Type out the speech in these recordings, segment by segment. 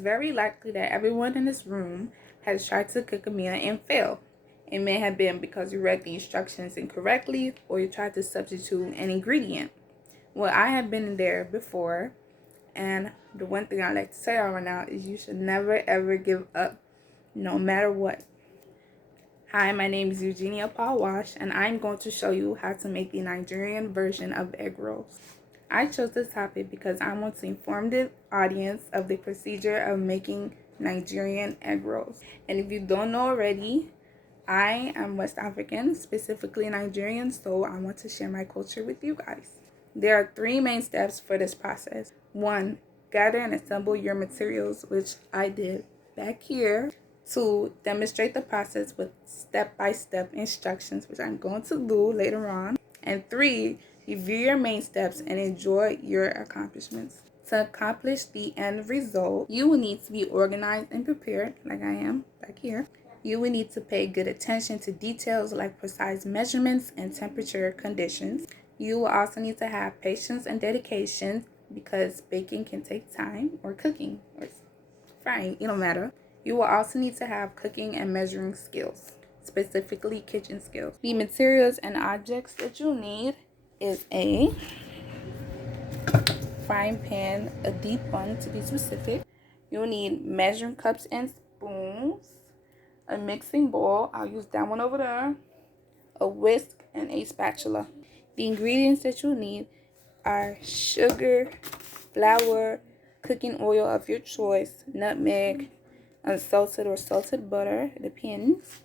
very likely that everyone in this room has tried to cook a meal and failed. It may have been because you read the instructions incorrectly or you tried to substitute an ingredient. Well, I have been there before, and the one thing I like to say right now is you should never ever give up, no matter what. Hi, my name is Eugenia Wash, and I'm going to show you how to make the Nigerian version of egg rolls. I chose this topic because I want to inform the audience of the procedure of making Nigerian egg rolls. And if you don't know already, I am West African, specifically Nigerian, so I want to share my culture with you guys. There are 3 main steps for this process. 1, gather and assemble your materials, which I did back here. 2, demonstrate the process with step-by-step instructions, which I'm going to do later on. And 3, review your main steps and enjoy your accomplishments. To accomplish the end result, you will need to be organized and prepared, like I am back here. You will need to pay good attention to details like precise measurements and temperature conditions. You will also need to have patience and dedication because baking can take time, or cooking, or frying, it don't matter. You will also need to have cooking and measuring skills, specifically kitchen skills. The materials and objects that you need is a frying pan, a deep one to be specific. You'll need measuring cups and spoons, a mixing bowl, I'll use that one over there, a whisk, and a spatula. The ingredients that you need are sugar, flour, cooking oil of your choice, nutmeg, unsalted or salted butter, it depends.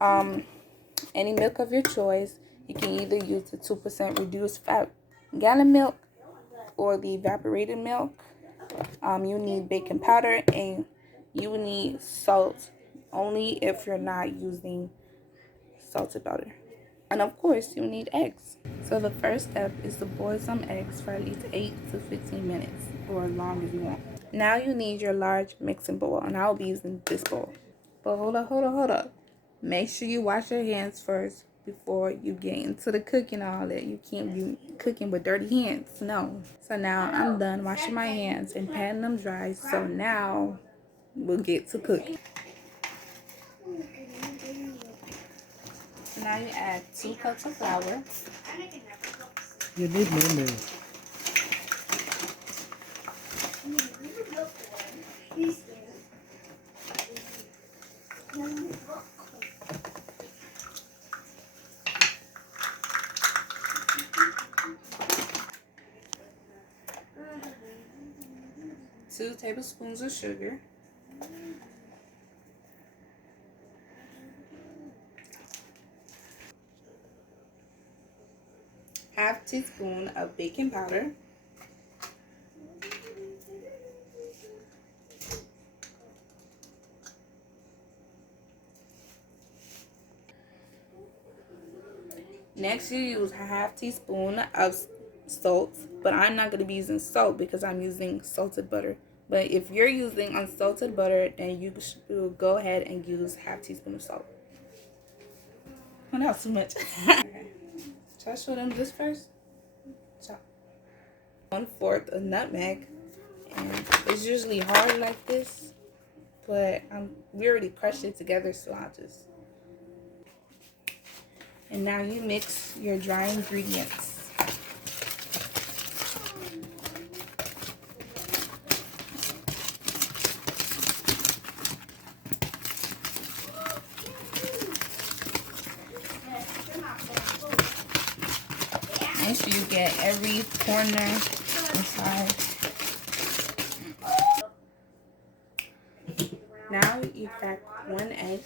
Any milk of your choice. You can either use the 2% reduced fat gallon milk or the evaporated milk. You need baking powder, and you need salt only if you're not using salted butter. And of course, you need eggs. So the first step is to boil some eggs for at least 8 to 15 minutes, or as long as you want. Now you need your large mixing bowl, and I'll be using this bowl. But hold up. Make sure you wash your hands first before you get into the cooking and all that. You can't be cooking with dirty hands, no. So now I'm done washing my hands and patting them dry. So now we'll get to cooking. So now you add 2 cups of flour. You need more milk. 2 tablespoons of sugar. 1/2 teaspoon of baking powder. 'Next, you use 1/2 teaspoon of salt, but I'm not going to be using salt because I'm using salted butter. But if you're using unsalted butter, then you should go ahead and use 1/2 teaspoon of salt. Oh, that was too much. Okay. Should I show them this first? So, 1/4 of nutmeg, and it's usually hard like this, but we already crushed it together, so I'll just. And now you mix your dry ingredients. Make sure you get every corner inside. Now you crack 1 egg.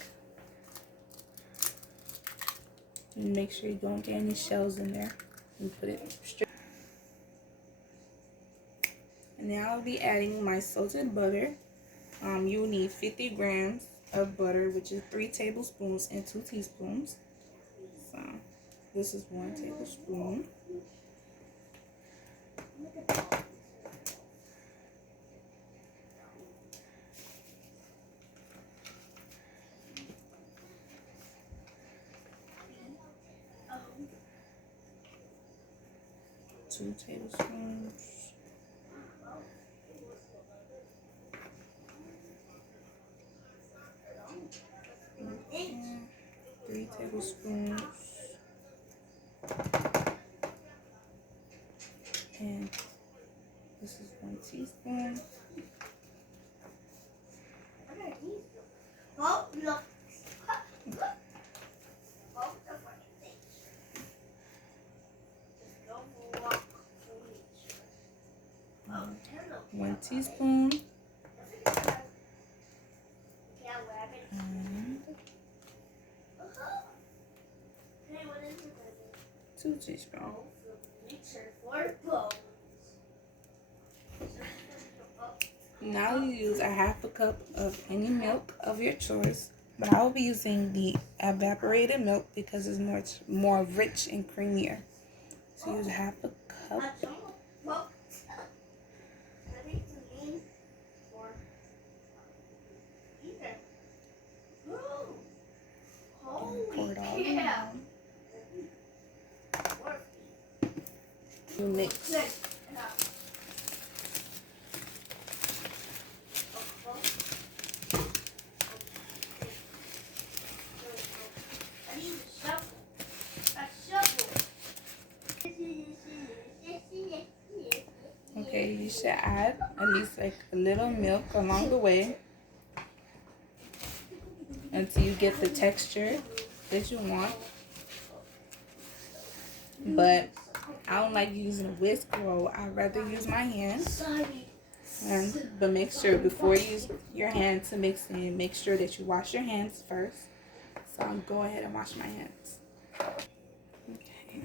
Make sure you don't get any shells in there. And put it straight. And now I'll be adding my salted butter. You will need 50 grams of butter, which is 3 tablespoons and 2 teaspoons. So this is 1 tablespoon. Two tablespoons. tablespoons. And this is 1 teaspoon. Oh, look. 1 teaspoon. And 2 teaspoons. Now you use a 1/2 cup of any milk of your choice, but I will be using the evaporated milk because it's much more rich and creamier. So use 1/2 cup. Pour it all around. You mix. Okay, you should add at least like a little milk along the way until you get the texture that you want. But I don't like using a whisk roll. I'd rather use my hands. But make sure before you use your hand to mix in, make sure that you wash your hands first. So I'll go ahead and wash my hands. Okay.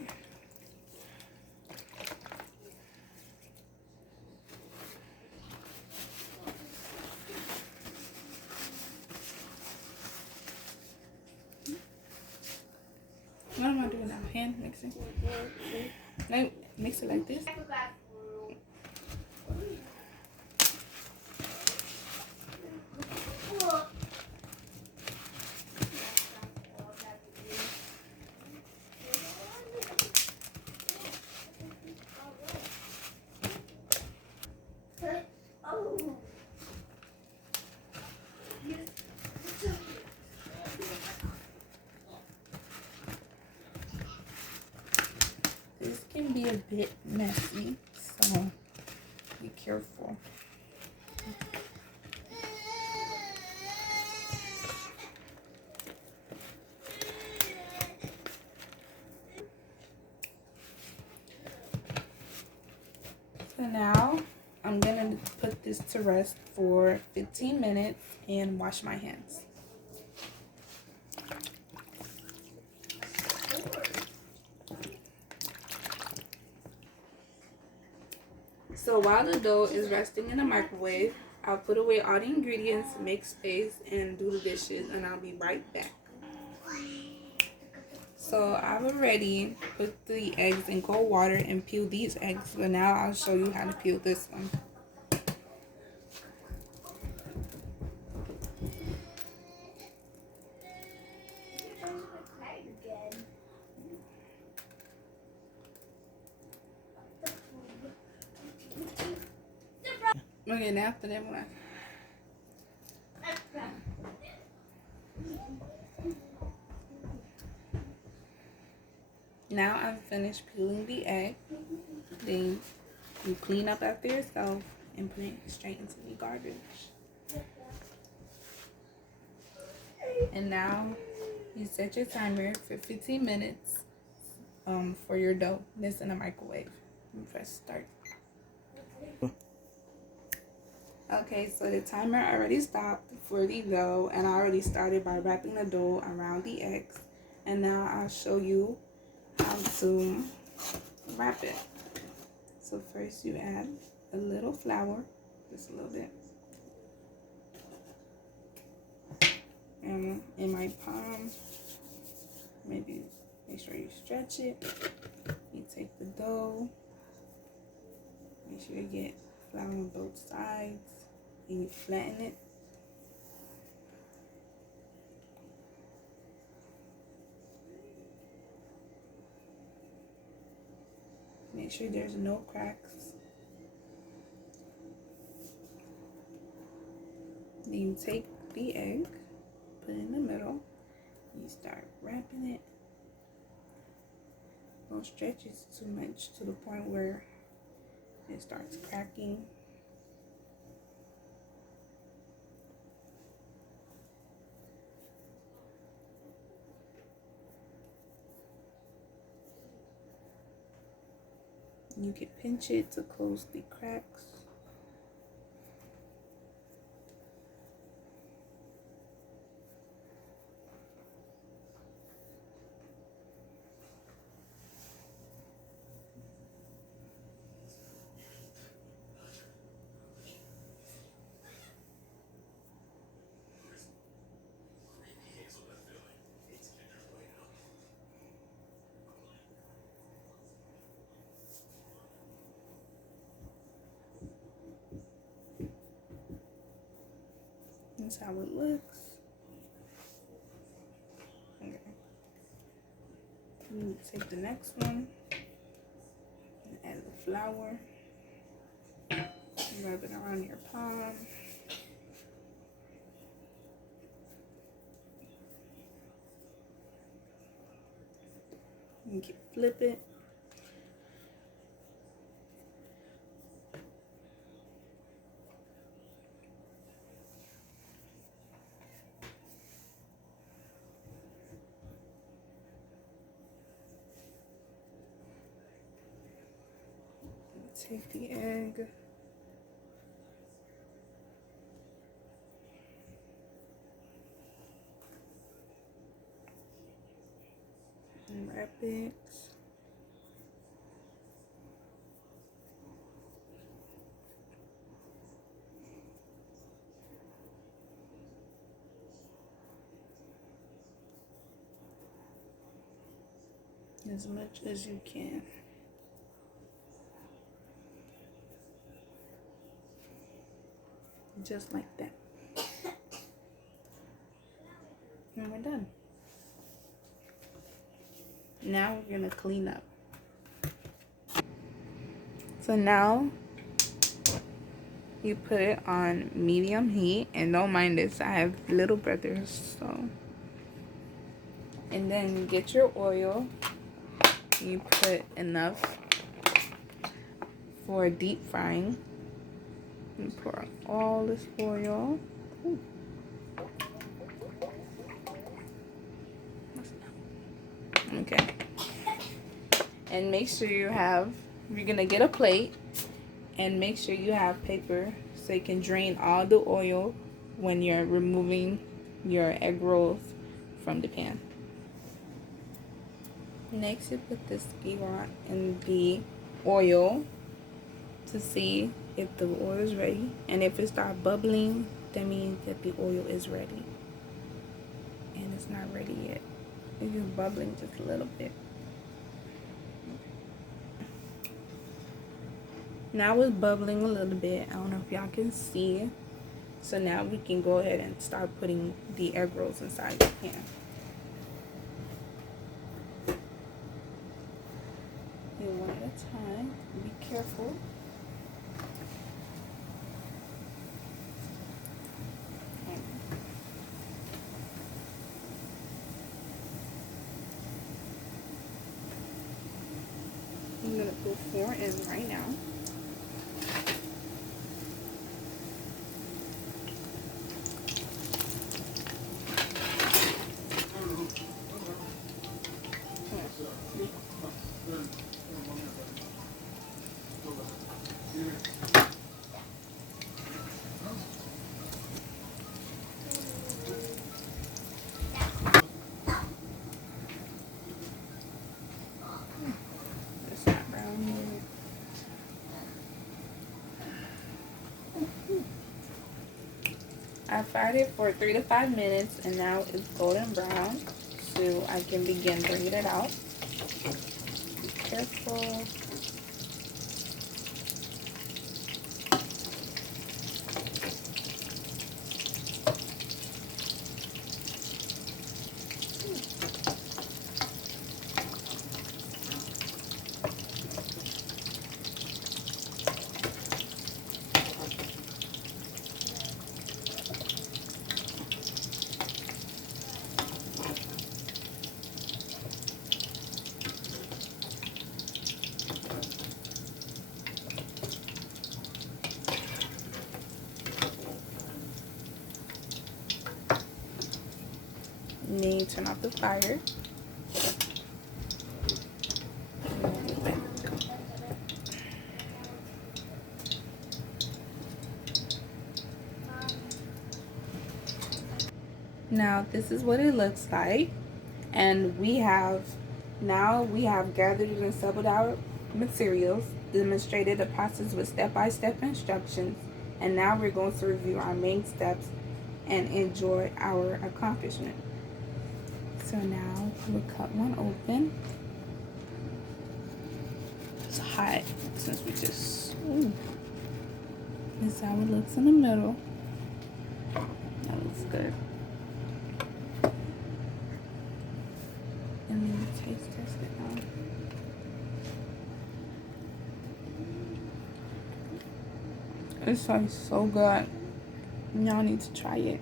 What am I doing now? Hand mixing? No, mix it like this. This can be a bit messy, so be careful. So now I'm gonna put this to rest for 15 minutes and wash my hands. So while the dough is resting in the microwave, I'll put away all the ingredients, make space, and do the dishes, and I'll be right back. So I've already put the eggs in cold water and peeled these eggs, but now I'll show you how to peel this one. Okay, now after that one. Now I'm finished peeling the egg. Then you clean up after yourself and put it straight into the garbage. And now you set your timer for 15 minutes for your dough. This in the microwave. And press start. Okay, so the timer already stopped for the dough, and I already started by wrapping the dough around the eggs. And now I'll show you how to wrap it. So first you add a little flour, just a little bit. And in my palm, maybe make sure you stretch it. You take the dough, make sure you get flour on both sides, and you flatten it. Make sure there's no cracks. Then you take the egg, put it in the middle, You start wrapping it. Don't stretch it too much to the point where it starts cracking. You can pinch it to close the cracks. That's how it looks. Okay. You take the next one and add the flour. Rub it around your palm. You can flip it. Take the egg. And wrap it. As much as you can. Just like that. And we're done. Now we're gonna clean up. So now you put it on medium heat, and don't mind this, I have little brothers, so. And then you get your oil. You put enough for deep frying. You pour all this oil. Ooh. Okay. And make sure you're gonna get a plate, and make sure you have paper so you can drain all the oil when you're removing your egg rolls from the pan. Next, you put the skewer in the oil to see if the oil is ready, and if it starts bubbling, that means that the oil is ready. And it's not ready yet. It's just bubbling just a little bit. Now it's bubbling a little bit. I don't know if y'all can see. So now we can go ahead and start putting the egg rolls inside the pan. And one at a time. Be careful. I'm gonna put 4 in right now. It's not brown yet. I fried it for 3 to 5 minutes, and now it's golden brown, so I can begin bringing it out. Be careful. Then you turn off the fire. Now this is what it looks like, and we have gathered and assembled our materials, demonstrated the process with step-by-step instructions, and now we're going to review our main steps and enjoy our accomplishment. So now we'll cut one open. It's hot since we just, this is how it looks in the middle. That looks good. And then taste test it out. It tastes so good. Y'all need to try it.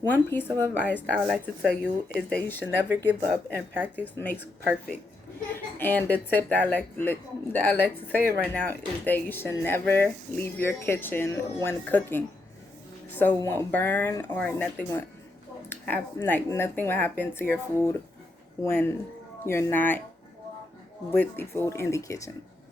One piece of advice that I would like to tell you is that you should never give up, and practice makes perfect. And the tip that I like to say right now is that you should never leave your kitchen when cooking. So it won't burn or nothing will happen to your food when you're not with the food in the kitchen.